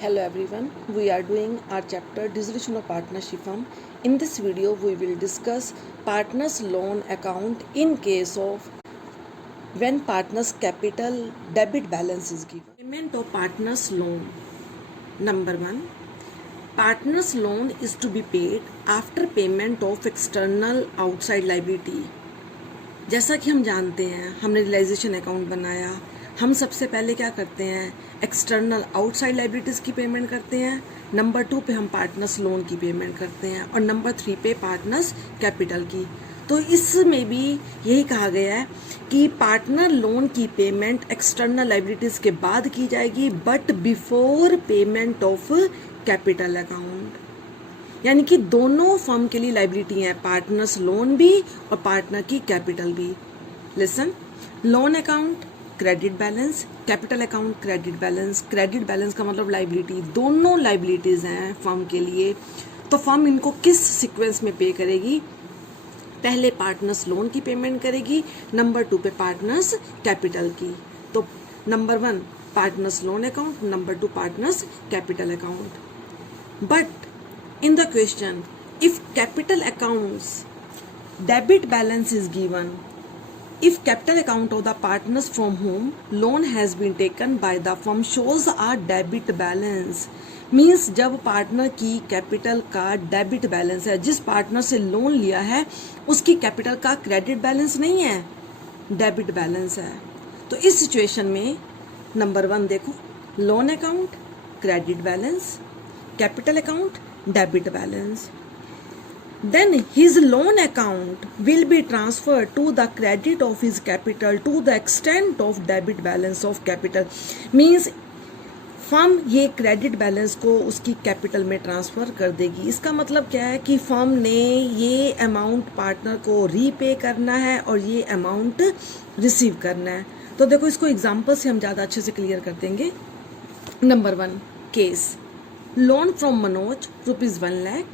Hello everyone, we are doing our chapter Dissolution of Partnership Firm. In this video, we will discuss partners loan account in case of when partners capital debit balance is given. Payment of partners loan. Number 1, partners loan is to be paid after payment of external outside liability. जैसा कि हम जानते हैं, हमने realisation account बनाया, हम सबसे पहले क्या करते हैं, एक्सटर्नल आउटसाइड लाइबिलिटीज़ की पेमेंट करते हैं। नंबर 2 पे हम पार्टनर्स लोन की पेमेंट करते हैं और नंबर 3 पे पार्टनर्स कैपिटल की। तो इसमें भी यही कहा गया है कि पार्टनर लोन की पेमेंट एक्सटर्नल लाइबिलिटीज़ के बाद की जाएगी but before payment of capital account. यानी कि दोनों फर्म के लिए लाइबिलिटी है, पार्टनर्स लोन भी और पार्टनर की कैपिटल भी। Listen, loan account credit balance, capital account credit balance. Credit balance का मतलब लाइबिलिटी, दोनों लाइबिलिटीज़ हैं फर्म के लिए। तो फर्म इनको किस सीक्वेंस में पे करेगी? पहले पार्टनर्स लोन की पेमेंट करेगी, नंबर 2 पे पार्टनर्स कैपिटल की। तो number 1 partners loan account, number 2 partners capital account. But in the question, if capital accounts debit balance is given, if capital account of the partners from whom loan has been taken by the firm shows a debit balance, means जब partner की capital का debit balance है, जिस partner से loan लिया है उसकी capital का क्रेडिट बैलेंस नहीं है, डेबिट बैलेंस है। तो इस सिचुएशन में नंबर 1 देखो, loan account credit balance, capital account debit balance. Then his loan account will be transferred to the credit of his capital to the extent of debit balance of capital. Means firm ये credit balance को उसकी capital में transfer कर देगी। इसका मतलब क्या है कि फर्म ने ये अमाउंट पार्टनर को रीपे करना है और ये अमाउंट रिसीव करना है। तो देखो, इसको एग्जांपल से हम ज़्यादा अच्छे से क्लियर कर देंगे। Number 1 case, loan from Manoj ₹1 lakh,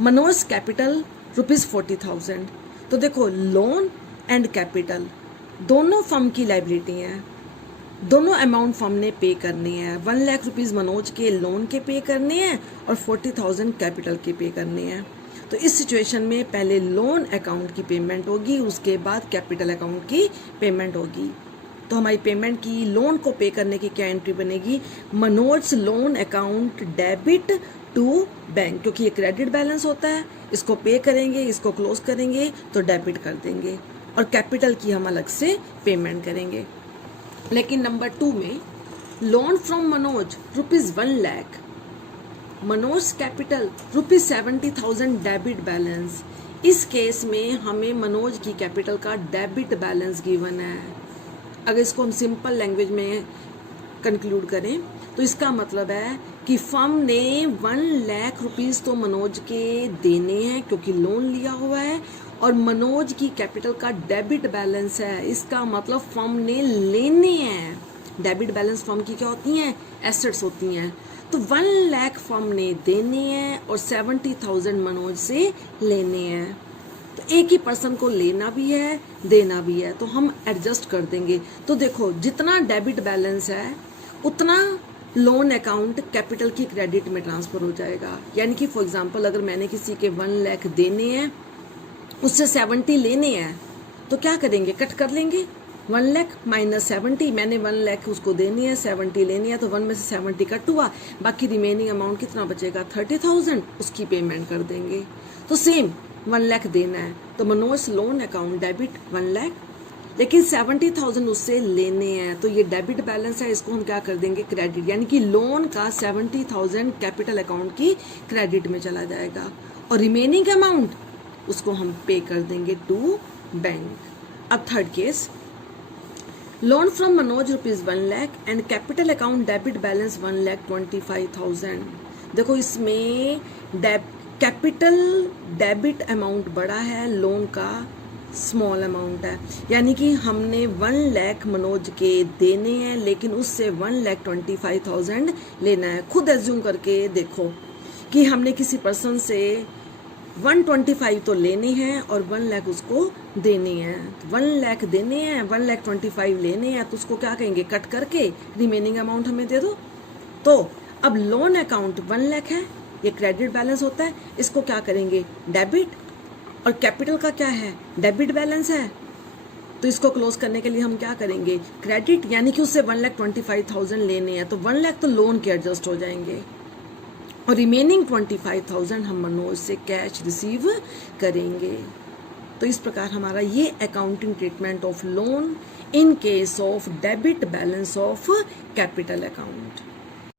Manoj capital ₹40,000। तो देखो, लोन एंड कैपिटल दोनों फर्म की लाइबिलिटी हैं, दोनों अमाउंट फर्म ने पे करनी है। 1 लाख रुपीज़ मनोज के लोन के पे करने हैं और 40,000 कैपिटल के पे करने हैं। तो इस सिचुएशन में पहले लोन अकाउंट की पेमेंट होगी, उसके बाद कैपिटल अकाउंट की पेमेंट होगी। तो हमारी पेमेंट की लोन को पे करने की क्या एंट्री बनेगी? Manoj loan account debit to bank, क्योंकि ये क्रेडिट बैलेंस होता है, इसको पे करेंगे, इसको क्लोज करेंगे तो डेबिट कर देंगे और कैपिटल की हम अलग से पेमेंट करेंगे। लेकिन नंबर 2 में loan from Manoj ₹1 lakh, Manoj capital ₹70,000 debit balance. इस केस में हमें मनोज की कैपिटल का डेबिट बैलेंस गिवन है। अगर इसको हम सिंपल लैंग्वेज में कंक्लूड करें तो इसका मतलब है कि फर्म ने 1 लाख रुपीज़ तो मनोज के देने हैं क्योंकि लोन लिया हुआ है और मनोज की कैपिटल का डेबिट बैलेंस है। इसका मतलब फर्म ने लेने हैं। डेबिट बैलेंस फर्म की क्या होती हैं? एसेट्स होती हैं। तो 1 लाख फर्म ने देने हैं और 70,000 मनोज से लेने हैं। तो एक ही पर्सन को लेना भी है, देना भी है, तो हम एडजस्ट कर देंगे। तो देखो, जितना डेबिट बैलेंस है उतना लोन अकाउंट कैपिटल की क्रेडिट में ट्रांसफ़र हो जाएगा। यानी कि फॉर एग्जांपल, अगर मैंने किसी के 1 लाख देने हैं, उससे 70 लेने हैं, तो क्या करेंगे? कट कर लेंगे। 1 लाख माइनस 70, मैंने 1 लाख उसको देनी है, 70 लेनी है, तो 1 में से 70 कट हुआ, बाकी रिमेनिंग अमाउंट कितना बचेगा? 30,000, उसकी पेमेंट कर देंगे। तो सेम 1 लाख देना है तो Manoj loan account debit 1 lakh, लेकिन 70,000 उससे लेने हैं, तो ये डेबिट बैलेंस है, इसको हम क्या कर देंगे? क्रेडिट। यानी कि लोन का 70,000 कैपिटल अकाउंट की क्रेडिट में चला जाएगा और रिमेनिंग अमाउंट उसको हम पे कर देंगे टू बैंक। अब third case, loan from Manoj ₹1 lakh and capital account debit balance 1,25,000। देखो, इसमें कैपिटल डेबिट अमाउंट बड़ा है, लोन का स्मॉल अमाउंट है। यानी कि हमने 1 लाख मनोज के देने हैं लेकिन उससे 1,25,000 लेना है। खुद एज्यूम करके देखो कि हमने किसी पर्सन से 125 तो लेने हैं और 1 लाख उसको देने हैं। 1 लाख देने हैं, 1,25,000 लेने हैं, तो उसको क्या कहेंगे? कट करके रिमेनिंग अमाउंट हमें दे दो। तो अब लोन अकाउंट 1 लाख है, ये क्रेडिट बैलेंस होता है, इसको क्या करेंगे डेबिट, और कैपिटल का क्या है डेबिट बैलेंस है, तो इसको क्लोज करने के लिए हम क्या करेंगे क्रेडिट, यानी कि उससे 1,25,000 लेने हैं तो 1 लाख तो लोन के एडजस्ट हो जाएंगे और रिमेनिंग 25,000 हम मनोज से कैश रिसीव करेंगे। तो इस प्रकार हमारा ये accounting treatment of loan in case of debit balance of capital account.